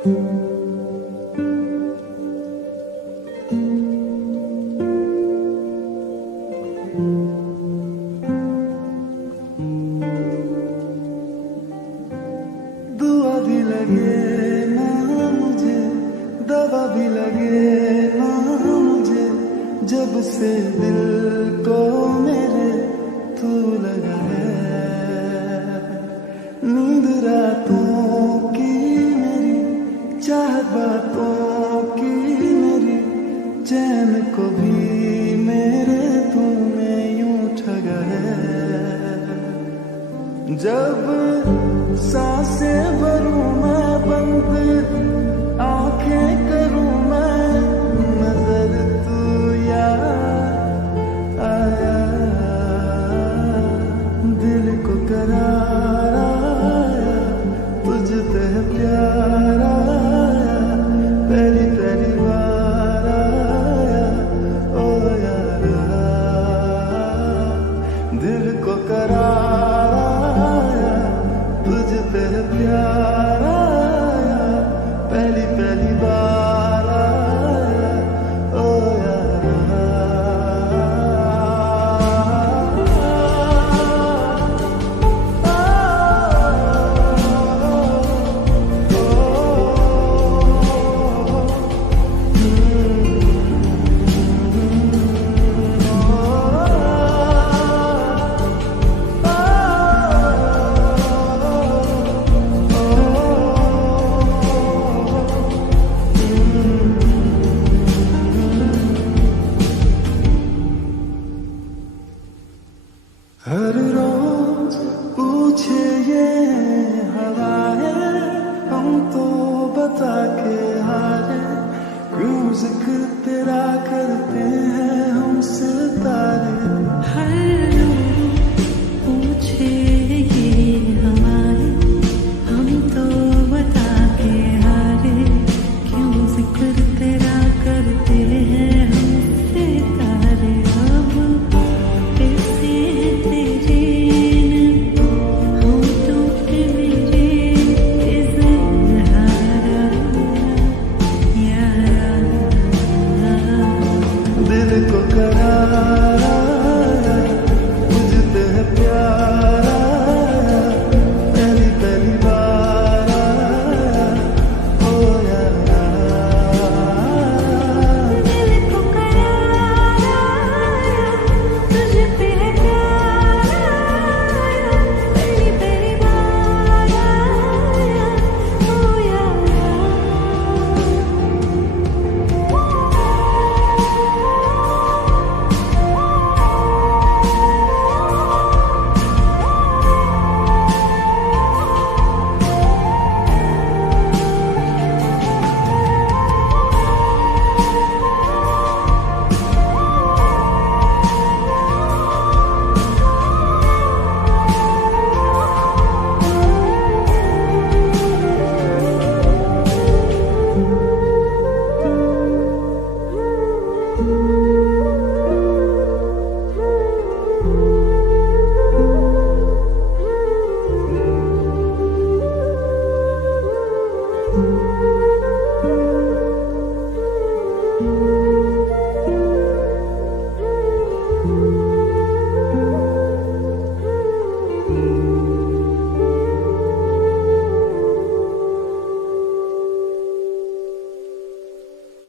दुआ भी लगे ना मुझे, दवा भी लगे ना मुझे, जब से दिल को मेरे तू लगा है। नींद रातों की मेरी, चाहत बातों की मेरी, चैन को भी मेरे तूने यूं ठगा है। जब सांसें भरूं मैं बंद, आंखें करूं मैं नजर, तू याद आया। दिल को करार आया, तुझसे प्यार आया, पहली पहली बार आया ओ यारा। दिल को करार आया, तुझसे प्यार आया, पहली पहली बार आया ओ यारा। हर रोज पूछे ये हवाएं, हम तो बता के हारे, क्यों जिक्र तेरा करते हैं हम सितारे। हर रोज पूछे ये हवाएं, हम तो बता के हारे, क्यों जिक्र तेरा करते हैं हम सितारे। अब कैसे तेरे होठों पे मेरे इज़हारा यारा। दिल को करार आया, तुझसे प्यार आया, पहली पहली बार आया ओ यारा। दिल को करार आया, तुझ पे प्यार आया, पहली पहली बार आया ओ यारा।